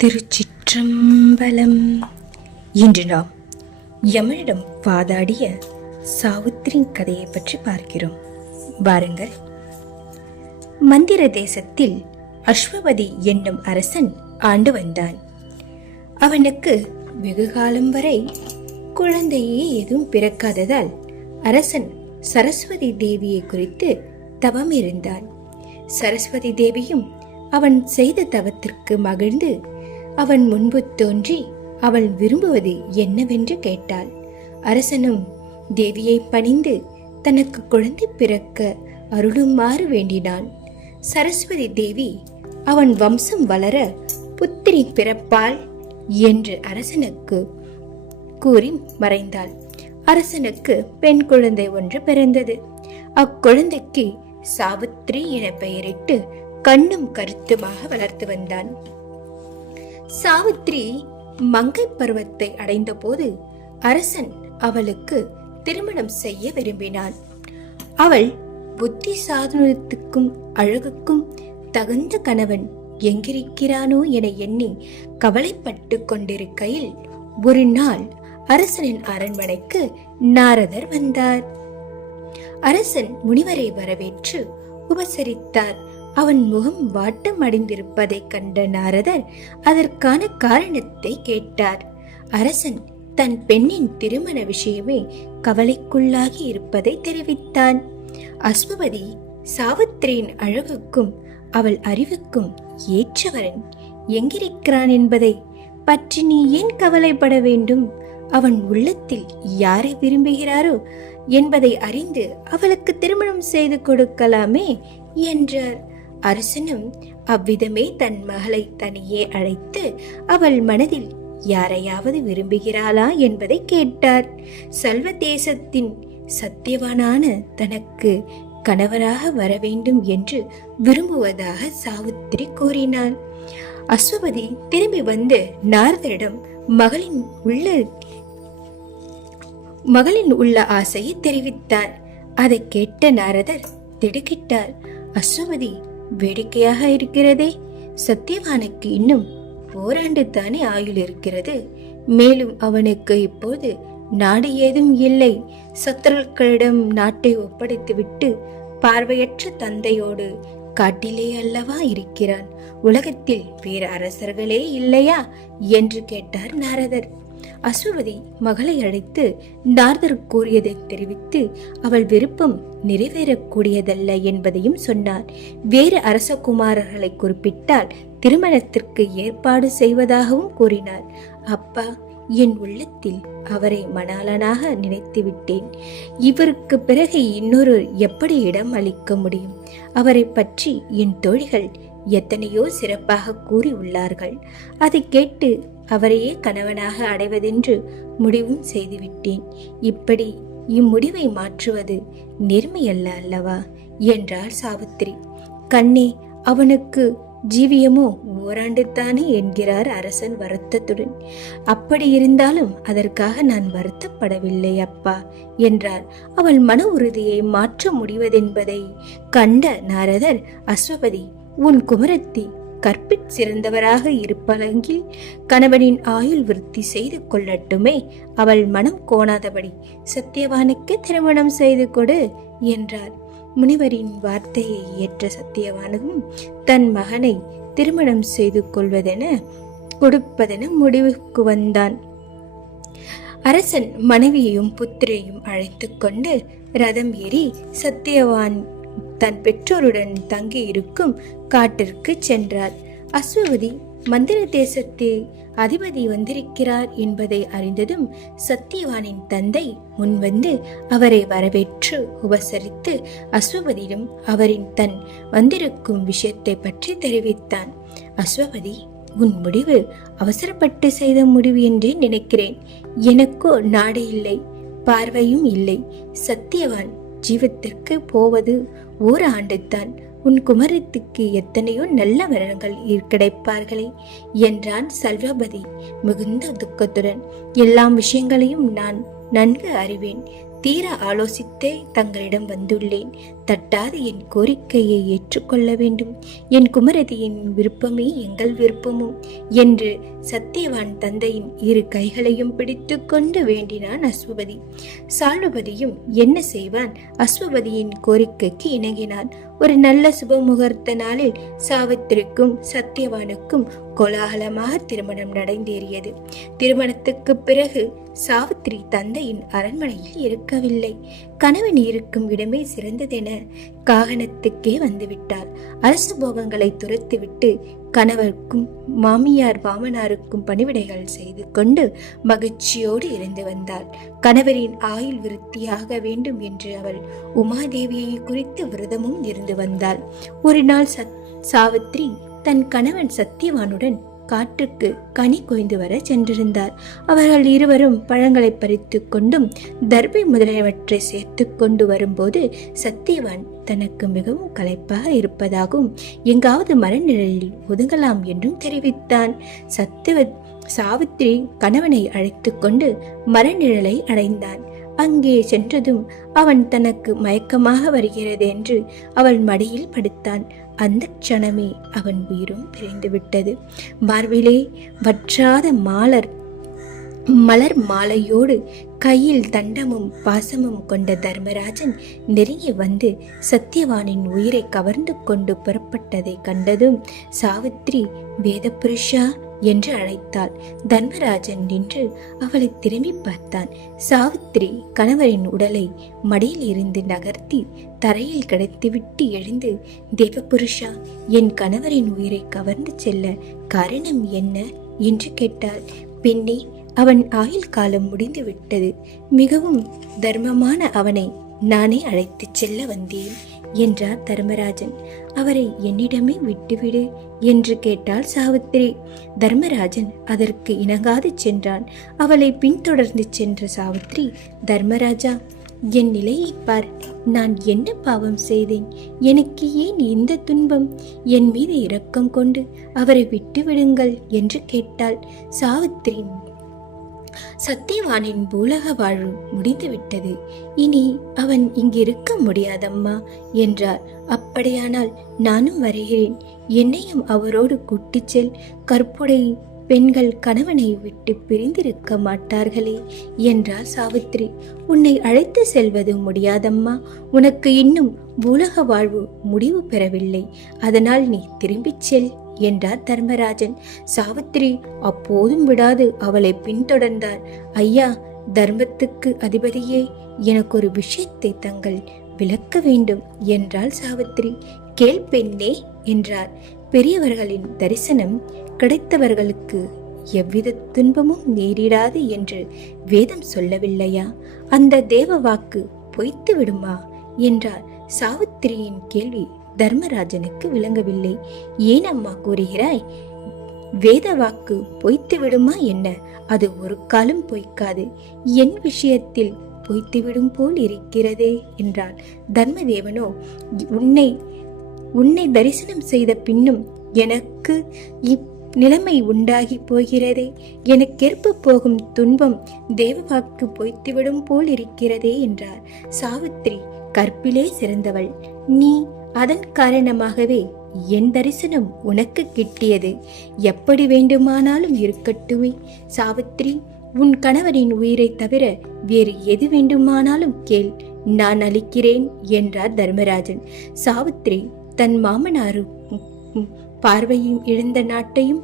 திருச்சிற்றம்பலம். இன்று நாம் யமனிடம் வாதாடிய சாவித்திரியின் கதையை பற்றி பார்க்கிறோம். வாருங்கள். மந்திர தேசத்தில் அஸ்வபதி என்னும் அரசன் ஆண்டு வந்தான். அவனுக்கு வெகு காலம் வரை குழந்தையே எதுவும் பிறக்காததால் அரசன் சரஸ்வதி தேவியை குறித்து தவம் இருந்தான். சரஸ்வதி தேவியும் அவன் செய்த தவத்திற்கு மகிழ்ந்து அவன் முன்பு தோன்றி அவள் விரும்புவது என்னவென்று கேட்டாள். அரசனும் தேவியை பணிந்து தனக்கு குழந்தை பிறக்க அருளுமாறு வேண்டினான். சரஸ்வதி தேவி அவன் வம்சம் வளர புத்திரி பிறப்பாள் என்று அரசனுக்கு கூறி மறைந்தாள். அரசனுக்கு பெண் குழந்தை ஒன்று பிறந்தது. அக்குழந்தைக்கு சாவித்ரி என பெயரிட்டு கண்ணும் கருத்துமாக வளர்த்து வந்தான். சாவித்ரி மங்கை பருவத்தை அடைந்த போது அரசன் அவளுக்கு திருமணம் செய்ய விரும்பினான். அவள் புத்தி சாதுரியத்துக்கும் அழகுக்கும் தகுந்த கணவன் எங்கிருக்கிறானோ என எண்ணி கவலைப்பட்டு கொண்டிருக்கையில் ஒரு நாள் அரசனின் அரண்மனைக்கு நாரதர் வந்தார். அரசன் முனிவரை வரவேற்று உபசரித்தார். அவன் முகம் வாட்டம் அடைந்திருப்பதை கண்ட நாரதர் அதற்கான காரணத்தை கேட்டார். அரசன் தன் பெண்ணின் திருமண விஷயமே கவலைக்குள்ளாகி இருப்பதை தெரிவித்தான். அஸ்வபதி சாவித்திரியின் அழகுக்கும் அவள் அறிவுக்கும் ஏற்றவரன் எங்கிருக்கிறான் என்பதை பற்றி நீ ஏன் கவலைப்பட வேண்டும்? அவன் உள்ளத்தில் யாரை விரும்புகிறாரோ என்பதை அறிந்து அவளுக்கு திருமணம் செய்து கொடுக்கலாமே என்றார். அரசனும் அவ்விதமே தன் மகளை தனியே அழைத்து அவள் மனதில் யாரையாவது விரும்புகிறாளா என்பதை கேட்டார். சல்வ தேசத்தின் சத்தியவானான தனக்கு கணவராக வர வேண்டும் என்று விரும்புவதாக சாவித்திரி கூறினாள். அஸ்வபதி திரும்பி வந்து நாரதரிடம் மகளின் உள்ள ஆசையை தெரிவித்தார். அதை கேட்ட நாரதர் திடுக்கிட்டார். அஸ்வபதி வேடிக்கையாக இருக்கிறதே, சத்தியவானுக்கு இன்னும் ஓராண்டு தானே ஆயுள் இருக்கிறது. மேலும் அவனுக்கு இப்போது நாடு ஏதும் இல்லை. சத்துருக்களிடம் நாட்டை ஒப்படைத்துவிட்டு பார்வையற்ற தந்தையோடு காட்டிலே அல்லவா இருக்கிறான். உலகத்தில் வேறு அரசர்களே இல்லையா என்று கேட்டார் நாரதர். அஸ்வபதி மகளை அழைத்து நாரதர் கூறியதை தெரிவித்து அவள் விருப்பம் நிறைவேறக்கூடியதல்ல என்பதையும் சொன்னார். வேறு அரசகுமாரர்களை குறிப்பிட்டால் திருமணத்திற்கு ஏற்பாடு செய்வதாகவும் கூறினார். அப்பா, என் உள்ளத்தில் அவரை மணாளனாக நினைத்து விட்டேன். இவருக்கு பிறகு இன்னொரு எப்படி இடம் அளிக்க முடியும்? அவரை பற்றி என் தோழிகள் எத்தனையோ சிறப்பாக கூறி உள்ளார்கள். அதை கேட்டு அவரையே கணவனாக அடைவதென்று முடிவும் செய்துவிட்டேன். இப்படி இம்முடிவை மாற்றுவது நேர்மையல்ல அல்லவா என்றாள் சாவித்திரி. கண்ணே, அவனுக்கு ஜீவியமோ ஓராண்டு தானே என்கிறார் அரசன் வருத்தத்துடன். அப்படி இருந்தாலும் அதற்காக நான் வருத்தப்படவில்லை அப்பா என்றார். அவள் மன உறுதியை மாற்ற முடிவதென்பதை கண்ட நாரதர், அஸ்வபதி, உன் குமரத்தி கற்பிற் சிறந்தவராக இருப்பலங்கில் கணவனின் ஆயுள் விருத்தி செய்து கொள்ளட்டுமே. அவள் மனம் கோணாதபடி சத்தியவானுக்கு திருமணம் செய்து கொடு என்றார். முனிவரின் வார்த்தையை ஏற்ற சத்தியவானும் தன் மகனை திருமணம் செய்து கொடுப்பதென முடிவுக்கு வந்தான். அரசன் மனைவியையும் புத்திரையும் அழைத்து கொண்டு ரதம் ஏறி சத்தியவான் தன் பெற்றோருடன் தங்கி இருக்கும் காட்டிற்கு சென்றார். அஸ்வபதி மந்திர தேசத்தில் அதிபதி வந்திருக்கிறார் என்பதை அறிந்ததும் சத்தியவானின் தந்தை முன்வந்து அவரை வரவேற்று உபசரித்து அஸ்வபதியிடம் அவரின் தன் வந்திருக்கும் விஷயத்தை பற்றி தெரிவித்தான். அஸ்வபதி, உன் முடிவு அவசரப்பட்டு செய்த முடிவு என்றே நினைக்கிறேன். எனக்கோ நாடு இல்லை, பார்வையும் இல்லை. சத்தியவான் ஜீவத்திற்கு போவது ஓராண்டு தான். உன் குமரத்துக்கு எத்தனையோ நல்ல வரங்கள் கிடைப்பார்களே என்றான் சல்வபதி மிகுந்த துக்கத்துடன். எல்லா விஷயங்களையும் நான் நன்கு அறிவேன். தீர ஆலோசித்தே தங்களிடம் வந்துள்ளேன். தட்டாது என் கோரிக்கையை ஏற்றுக்கொள்ள வேண்டும். என் குமரதியின் விருப்பமே எங்கள் விருப்பமும் என்று சத்தியவான் தந்தையின் இரு கைகளையும் பிடித்து கொண்டு வேண்டினான் அஸ்வபதி. சால்வபதியும் என்ன செய்வான்? அஸ்வபதியின் கோரிக்கைக்கு இணங்கினான். ஒரு நல்ல சுபமுகூர்த்த நாளில் சாவித்திரிக்கும் சத்தியவானுக்கும் கோலாகலமாக திருமணம் நடந்தேறியது. திருமணத்துக்கு பிறகு சாவித்திரி தந்தையின் அரண்மனையில் இருக்கவில்லை. கணவன் இருக்கும் இடமே சிறந்ததென காகனத்துக்கே வந்துவிட்டாள். அரச போகங்களை துரத்துவிட்டு கணவருக்கும் மாமியார் மாமனாருக்கும் பணிவிடைகள் செய்து கொண்டு மகிழ்ச்சியோடு இருந்து வந்தாள். கணவரின் ஆயுள் விருத்தியாக வேண்டும் என்று அவள் உமாதேவியை குறித்து விரதமும் இருந்து வந்தாள். ஒரு நாள் சாவித்திரி தன் கணவன் சத்தியவானுடன் காற்றுக்கு கனி கொய்ந்து வர சென்றிருந்தார். அவர்கள் இருவரும் பழங்களை பறித்து கொண்டும் தர்பை முதலியவற்றை சேர்த்து கொண்டு வரும்போது சத்தியவான் தனக்கு மிகவும் களைப்பாக இருப்பதாகவும் எங்காவது மரநிழலில் ஒதுங்கலாம் என்றும் தெரிவித்தான். சாவித்திரி கணவனை அழைத்து கொண்டு மரநிழலை அடைந்தான். அங்கே சென்றதும் அவன் தனக்கு மயக்கமாக வருகிறது என்று அவள் மடியில் படுத்தான். அந்த க்ஷணமே அவன் உயிரும் பிரிந்து விட்டது. மார்பிலே வற்றாத மலர் மாலையோடு கையில் தண்டமும் பாசமும் கொண்ட தர்மராஜன் நெருங்கி வந்து சத்தியவானின் உயிரை கவர்ந்து கொண்டு புறப்பட்டதை கண்டதும் சாவித்திரி வேதபுருஷா என்று அழைத்தாள். தர்மராஜன் நின்று அவளை திரும்பி பார்த்தான். சாவித்திரி கணவரின் உடலை மடியில் இருந்து நகர்த்தி தரையில் கிடத்திவிட்டு எழுந்து, தேவபுருஷா, என் கணவரின் உயிரை கவர்ந்து செல்ல காரணம் என்ன என்று கேட்டாள். பெண்ணே, அவன் ஆயுள் காலம் முடிந்து விட்டது. மிகவும் தர்மமான அவனை நானே அழைத்துச் செல்ல வந்தேன் என்றார் தர்மராஜன். அவரை என்னிடமே விட்டுவிடு என்று கேட்டாள் சாவித்திரி. தர்மராஜன் அதற்கு இணங்காது சென்றான். அவளை பின்தொடர்ந்து சென்ற சாவித்திரி, தர்மராஜா, என் நிலையை பார். நான் என்ன பாவம் செய்தேன்? எனக்கு ஏன் இந்த துன்பம்? என் மீது இரக்கம் கொண்டு அவரை விட்டுவிடுங்கள் என்று கேட்டாள். சாவித்திரி, சத்தியவானின் பூலக வாழ்வு முடிந்துவிட்டது. இனி அவன் இங்கிருக்க முடியாதம்மா என்றார். அப்படியானால் நானும் வருகிறேன். என்னையும் அவரோடு கூட்டிச் செல். கற்புடை பெண்கள் கணவனை விட்டு பிரிந்திருக்க மாட்டார்களே என்றார் சாவித்திரி. உன்னை அழைத்து செல்வது முடியாதம்மா. உனக்கு இன்னும் பூலக வாழ்வு முடிவு பெறவில்லை. அதனால் நீ திரும்பிச் செல் என்றார் தர்மராஜன். சாவித்திரி அப்போதும் விடாது அவளை பின்தொடர்ந்தார். ஐயா, தர்மத்துக்கு அதிபதியே, எனக்கு ஒரு விஷயத்தை தங்கள் விளக்க வேண்டும் என்றாள் சாவித்திரி. கேள் பெண்ணே என்றார். பெரியவர்களின் தரிசனம் கிடைத்தவர்களுக்கு எவ்வித துன்பமும் நேரிடாது என்று வேதம் சொல்லவில்லையா? அந்த தேவ வாக்கு பொய்த்து விடுமா என்றார். சாவித்திரியின் கேள்வி தர்மராஜனுக்கு விளங்கவில்லை. ஏன் அம்மா கூறுகிறாய்? வேத வாக்கு பொய்த்து விடுமா என்ன? அது ஒரு காலம் பொய்க்காது. என் விஷயத்தில் பொய்த்துவிடும் போல் இருக்கிறதே என்றாள். தர்மதேவனோ, உன்னை தரிசனம் செய்த பின்னும் எனக்கு நிலைமை உண்டாகி போகிறதே. எனக்கேற்ப போகும் துன்பம் தேவவாக்கு பொய்த்துவிடும் போல் இருக்கிறதே என்றார். சாவித்திரி கற்பிலே சிறந்தவள். நீ அதன் காரணமாகவே என் தரிசனம் உனக்கு கிட்டியது. எப்படி வேண்டுமானாலும் இருக்கட்டுமே. சாவித்திரி, உன் கணவரின் உயிரை தவிர வேறு எது வேண்டுமானாலும் கேள், நான் அளிக்கிறேன் என்றார் தர்மராஜன். சாவித்திரி தன் மாமனாரு பார்வையும் இழந்த நாட்டையும்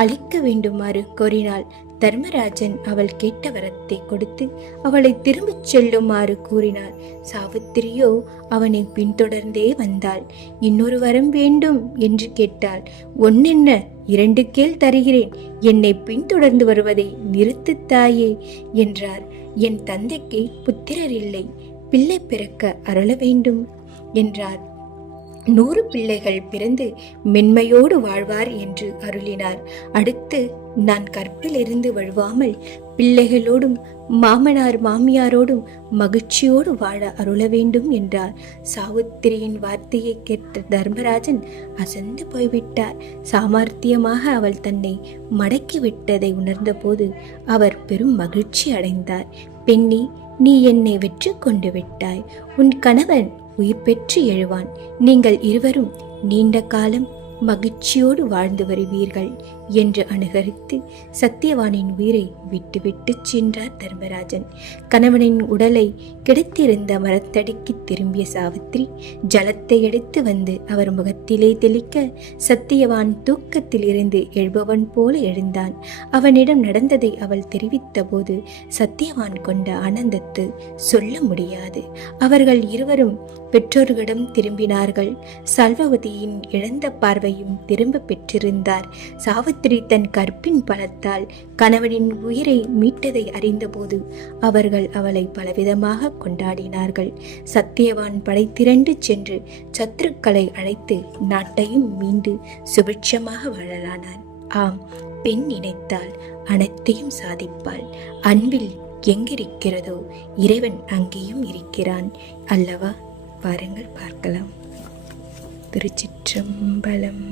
அளிக்க வேண்டுமாறு கோரினாள். தர்மராஜன் அவள் கேட்ட வரத்தை கொடுத்து அவளை திரும்பிச் செல்லுமாறு கூறினார். சாவித்திரியோ அவனை பின்தொடர்ந்தே வந்தாள். இன்னொரு வரம் வேண்டும் என்று கேட்டாள். ஒன்னென்ன, 2 கேள் தருகிறேன். என்னை பின்தொடர்ந்து வருவதை நிறுத்து தாயே என்றார். என் தந்தைக்கு புத்திரர் இல்லை, பிள்ளை பிறக்க அருள வேண்டும் என்றார். 100 பிள்ளைகள் பிறந்து மென்மையோடு வாழ்வார் என்று அருளினார். அடுத்து, நான் கற்பிலிருந்து வழுவாமல் பிள்ளைகளோடும் மாமனார் மாமியாரோடும் மகிழ்ச்சியோடு வாழ அருள வேண்டும் என்றார். சாவித்திரியின் வார்த்தையை கேட்ட தர்மராஜன் அசந்து போய்விட்டார். சாமர்த்தியமாக அவள் தன்னை மடக்கி விட்டதை உணர்ந்தபோது அவர் பெரும் மகிழ்ச்சி அடைந்தார். பெண்ணே, நீ என்னை வெற்றி கொண்டு விட்டாய். உன் கணவன் உயிர் பெற்று எழுவான். நீங்கள் இருவரும் நீண்ட காலம் மகிழ்ச்சியோடு வாழ்ந்து வருவீர்கள் என்று அனுகரித்து சத்தியவானின் உயிரை விட்டுவிட்டு சென்றார் தர்மராஜன். கணவனின் உடலை கிடத்திருந்த மரத்தடிக்கு திரும்பிய சாவித்திரி ஜலத்தை எடுத்து வந்து அவர் முகத்திலே தெளிக்க சத்தியவான் தூக்கத்தில் இருந்து எழுபவன் போல எழுந்தான். அவனிடம் நடந்ததை அவள் தெரிவித்த போது சத்தியவான் கொண்ட ஆனந்தத்தை சொல்ல முடியாது. அவர்கள் இருவரும் பெற்றோர்களிடம் திரும்பினார்கள். சல்வவதியின் இழந்த பார்வையும் திரும்ப பெற்றிருந்தார். சாவித்திரி தன் கற்பின் பலத்தால் கணவனின் உயிரை மீட்டதை அறிந்தபோது அவர்கள் அவளை பலவிதமாக கொண்டாடினார்கள். சத்தியவான் படை திரண்டு சென்று சத்துருக்களை அழைத்து நாட்டையும் மீண்டு சுபிட்சமாக வாழலானான். ஆம், பெண் நினைத்தால் அனைத்தையும் சாதிப்பாள். அன்பில் எங்கிருக்கிறதோ இறைவன் அங்கேயும் இருக்கிறான் அல்லவா? பாருங்கள், பார்க்கலாம். திருச்சிற்றம்பலம்.